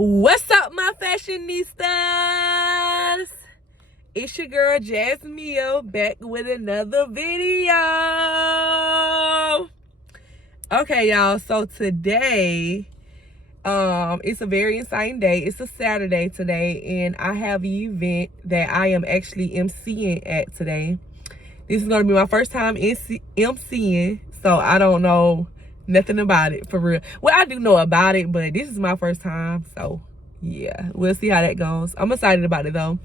What's up, my fashionistas? It's your girl Jasmine back with another video. Okay, y'all, so today it's a very exciting day. It's a Saturday today, and I have an event that I am actually emceeing at today. This is gonna be my first time emceeing, so I don't know nothing about it, for real. Well, I do know about it, but this is my first time, so yeah, we'll see how that goes. I'm excited about it though.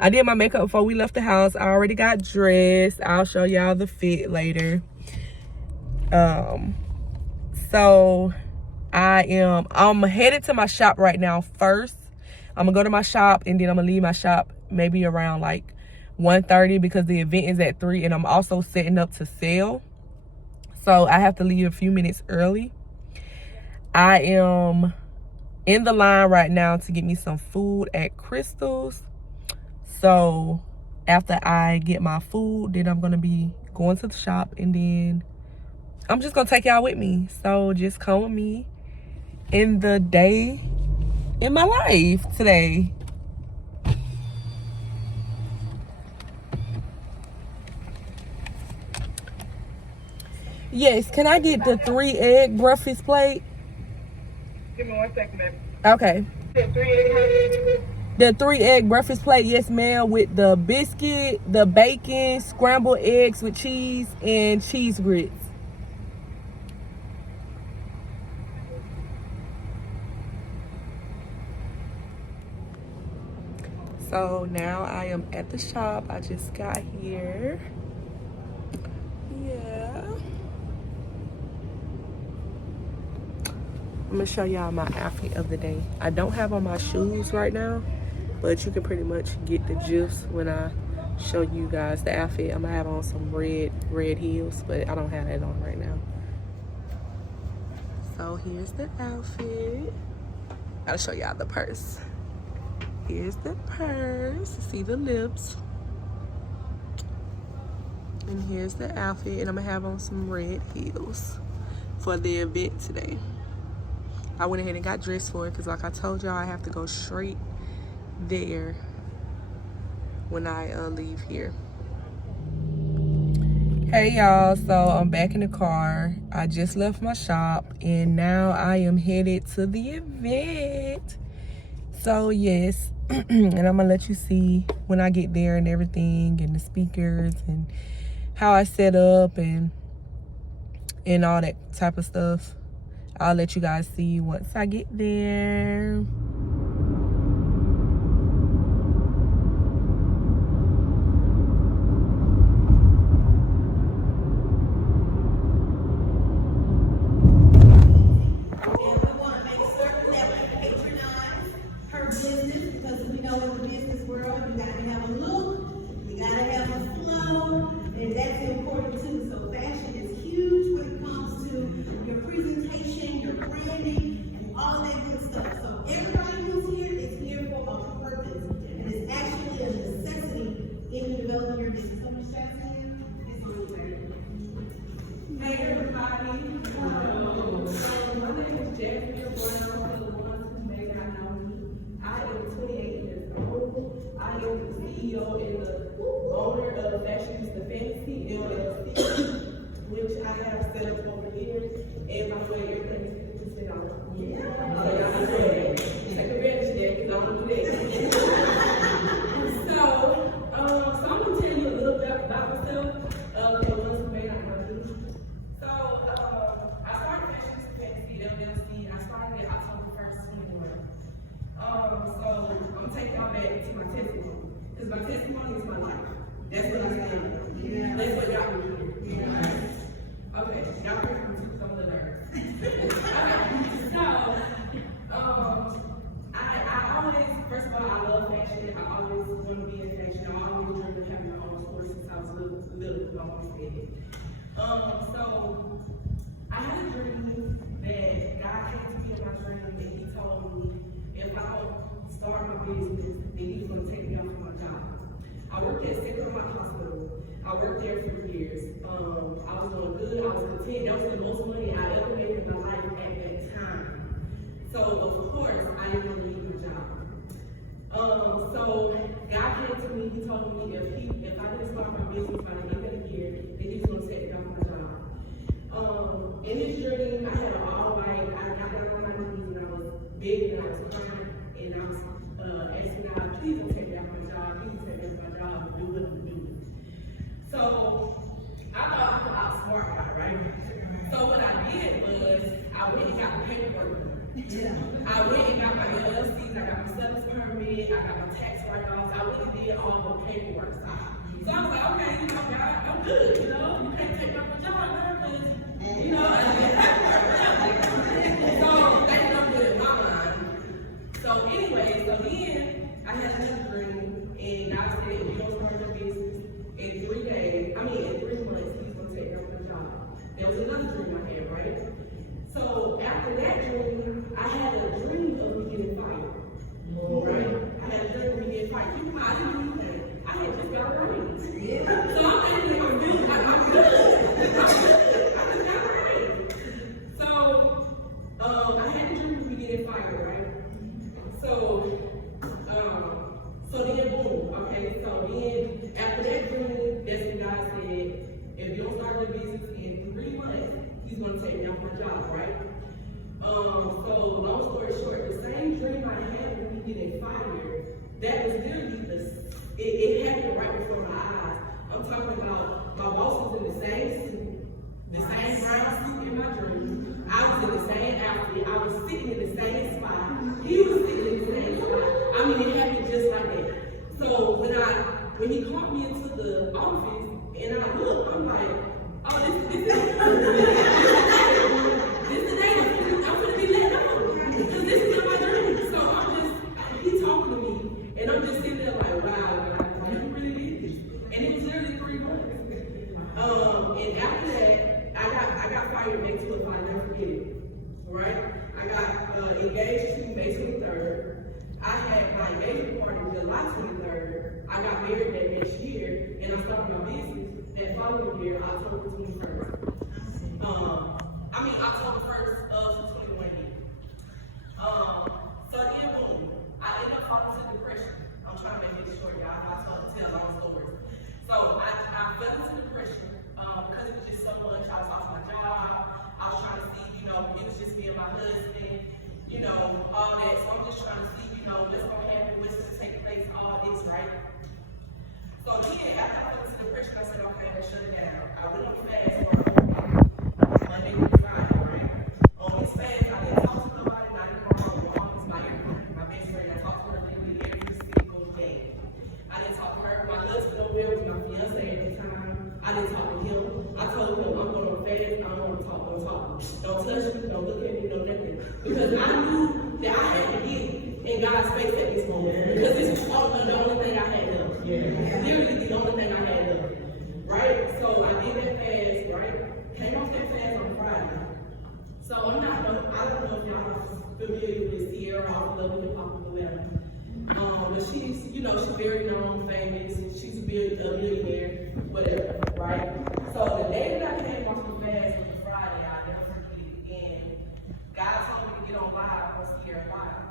I did my makeup before we left the house. I already got dressed. I'll show y'all the fit later. So I'm headed to my shop right now first. I'm gonna go to my shop, and then I'm gonna leave my shop maybe around like 1:30 because the event is at 3, and I'm also setting up to sell. So I have to leave a few minutes early. I am in the line right now to get me some food at Crystal's. So after I get my food, then I'm going to be going to the shop, and then I'm just going to take y'all with me. So just come with me in the day in my life today. Yes, can I get the 3-egg breakfast plate? Give me 1 second, baby. Okay. The 3-egg. The 3-egg breakfast plate, yes ma'am, with the biscuit, the bacon, scrambled eggs with cheese, and cheese grits. So now I am at the shop. I just got here. Yeah. I'm gonna show y'all my outfit of the day. I don't have on my shoes right now, but you can pretty much get the gist when I show you guys the outfit. I'm gonna have on some red heels, but I don't have that on right now. So here's the outfit. I'll show y'all the purse. Here's the purse. See the lips. And here's the outfit, and I'm gonna have on some red heels for the event today. I went ahead and got dressed for it because, like I told y'all, I have to go straight there when I leave here. Hey y'all, so I'm back in the car. I just left my shop, and now I am headed to the event. So yes, and I'm gonna let you see when I get there and everything, and the speakers and how I set up and all that type of stuff. I'll let you guys see once I get there. Fashionista, which I have set up over here, and by the way, everything is to sit on. Yeah. Take advantage of that, because I don't do that. So I'm gonna tell you a little bit about myself. The ones who may not know me. So I started Fashionista Fantasy LLC. I started it October 1st, 2021. So I'm gonna take y'all back to my testimony, because my testimony is my life. That's what I'm saying. Yeah. That's what y'all do. Yeah. Okay, y'all heard from some of the nerds. So, I always, first of all, I love fashion. I always want to be in fashion. I always dreamed of having my own store since I was little. I always said it. So, I had a dream that God came to me in my dream, and He told me if I don't start my business, then He's going to take me off of my job. I worked at Sacred Heart Hospital. I worked there for years. I was doing good. I was content. That was the most money I ever made in my life at that time. So, of course, I didn't want to leave So God came to me, he told me if I didn't start my business by the end of the year, then he was going to take me off my job. In this journey, I had an all white, I got down on my knees and I was begging and I was crying and I was asking God, please don't take me off my job, please don't take me off my job and do what I'm doing. So I thought I could outsmart God, right? So what I did was I went and got the paperwork. I went and got my LLCs, I got my studies permit, I got my tax write-offs, I went and did all the paperwork stuff. So I was like, okay, God, I'm good, you can't take me off my job, because, so that's not good in my mind. So anyway, so then I had another dream, and God said, if you don't start your business in 3 days, in 3 months, he's going to take me off my job. There was another dream I had, right? So after that dream, I had a dream of me getting fired. Right? I had a dream of me getting fired. Keep in mind, I didn't do anything. I had just got a raise. So I'm thinking I'm good. I'm good. I just got a raise. So I had a dream of me getting fired, right? So then boom, okay, so then after that dream, that's when God said, if you don't start your business in 3 months, he's going to take me off my job, right? So long story short, the same dream I had when we getting fired, that was literally it happened right before my eyes. I'm talking about my boss was in the same suit, the same brown suit in my dream. I was in the same outfit. I was sitting in the same spot. He was sitting in the same spot. It happened just like that. So when he called me into the office and I looked, I'm like, oh, this is the day I'm gonna be let go. Because this is my dream. So he talking to me, and I'm just sitting there like, wow, God, you really did this. And it was literally 3 months. And after that, I got fired next month. I'll never forget it. Right? I got engaged to May 23rd. I had my engagement party July 23rd. I got married that next year, and I started my business that following year, October 21st. October 1st of 21 years. So then boom, I ended up falling into depression. I'm trying to make it short, y'all. I tell long stories. So I fell into depression because it was just so much. I was off my job. I was trying to see, it was just me and my husband, all that. So I'm just trying to see, what's going to happen, what's going to take place, all this, right? So then, after I fell into depression, I said, okay, let's shut it down. I went on fast for a whole week, Monday through Friday, right? On this fast, I didn't talk to nobody, not even my mom. My mom is my best friend. I talked to her literally every single day. I didn't talk to her. My husband over there was my fiance at the time. I didn't talk to him. I told him, I'm going on fast, I don't want to talk, don't talk. Don't touch me, don't look at me, no nothing. Because I knew that I had to get in God's face at this moment. Because this was the only thing I had left. Literally the only thing I had left. Right? So I did that fast, right? Came off that fast on Friday. So I don't know if y'all are familiar with Sierra off Love with Hip Hop or whatever. But she's, she's very known, famous, she's a millionaire, whatever, right? So the day that I came off the fast was Friday, I'll never forget it again. God told me to get on live on Sierra Live,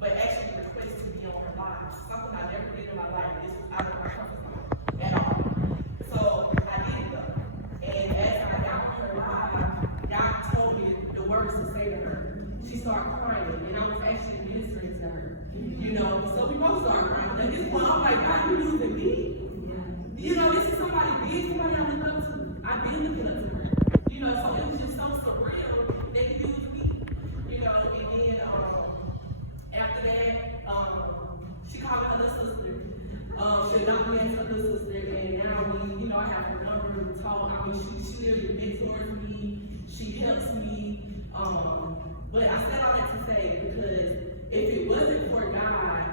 but actually requested to be on her live. Something I never did in my life. This was out of my comfort zone at all. So I did it though. And as I got on her live, God told me the words to say to her. She started crying, and I was actually ministering to her. So we both started crying. At this point, I'm like, God, you using me? This is somebody big, somebody I look up to. I've been looking up to her. So it was just so surreal that he used me. And then after that, she called me her little sister. She knocked me into her little sister, and now I have her number to talk. She literally mentors me. She helps me. But I said all that to say because if it wasn't for God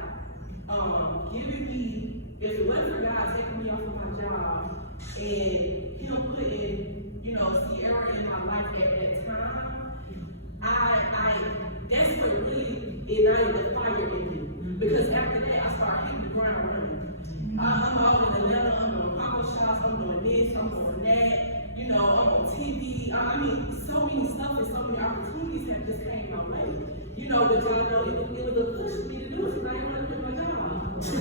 if it wasn't for God taking me off of my job and Him putting, Sierra in my life at that time, that's what really ignited the fire in me. Because after that, I started hitting the ground running. I'm out in Atlanta, I'm doing pop-up shops, I'm doing this, I'm doing that, I'm on TV. So many stuff and so many opportunities have just came my way. But y'all know it was a push for me to do it because I didn't want to quit my job. So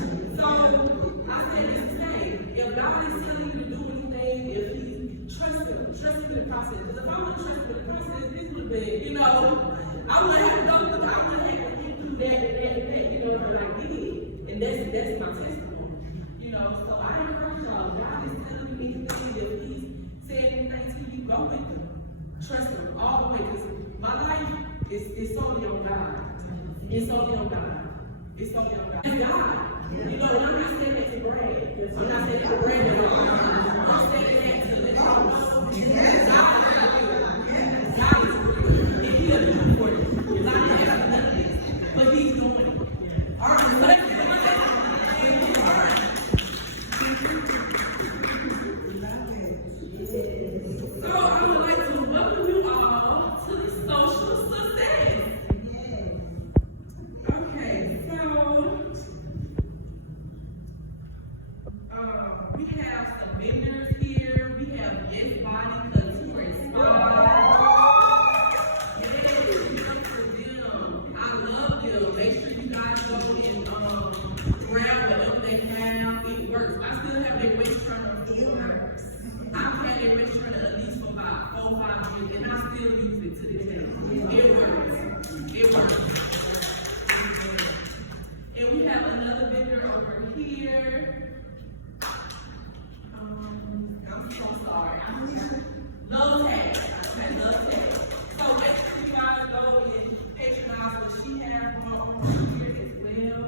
I said this today. If God is telling you to do anything, if He's trust Him in the process. Because if I would trust Him in the process, this would have been, I wouldn't have to go through. I wouldn't have to get through that. But I did, and that's my testimony. So I encourage y'all. God is telling you anything. If He's saying anything to you, go with Him. Trust Him all the way. Because my life is solely on God. It's solely on God. It's solely on God. It's God. And I'm not saying that to brag. I'm not saying that to brag at all. I'm saying that to let y'all know God is real. God is real. And He'll do it for you. You're not asking nothing, but He's doing it. All right, so let's do it. All right. So I would like to welcome you all to the social success. Okay, so we have some vendors here. We have Yes Body Couture Inspired. Yes, good for them. I love them. Make sure you guys go and grab whatever they have. It works. I still have their waist trainer for. I've had their waist trainer at least for about 4 or 5 years, and I still use it to this day. It works. It works. And we have another vendor over here. I'm so sorry. Love Tag. Okay, Love Tag. So make sure you guys go and patronize what she has on here as well.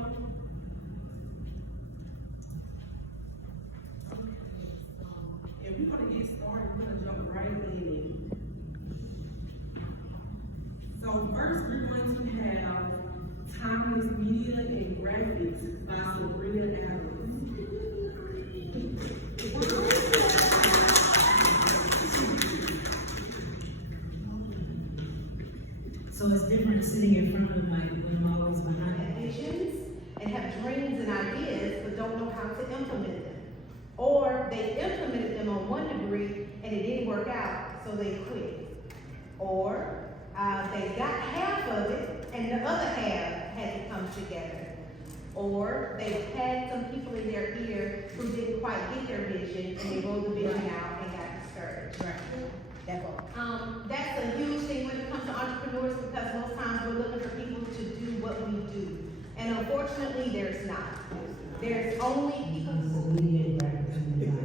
And we're going to get started. We're going to jump right in. So first, we're going to have Timeless Media and Graphics by Sabrina Adams. So it's different sitting in front of the mic when I'm always behind Have it. visions and have dreams and ideas, but don't know how to implement them. Or they implemented them on one degree and it didn't work out, so they quit. Or they got half of it and the other half had to come together. Or they had some people in their ear who didn't quite get their vision and they rolled the vision out and got discouraged. Right. That part. That's a huge thing when it comes to entrepreneurs because most times we're looking for people to do what we do. And unfortunately, there's not. There's only people Because who. of media and graphics and design.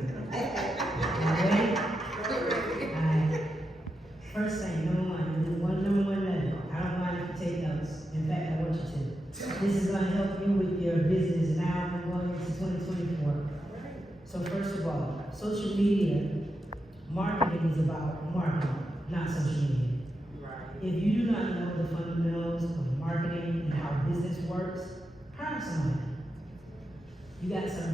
Ready? Alright. First thing, number one level. I don't mind if you take notes. In fact, I want you to. This is gonna help you with your business now and going into 2024. So first of all, social media marketing is about marketing, not social media. If you do not know the fundamentals of marketing and how business works, hire somebody. You got some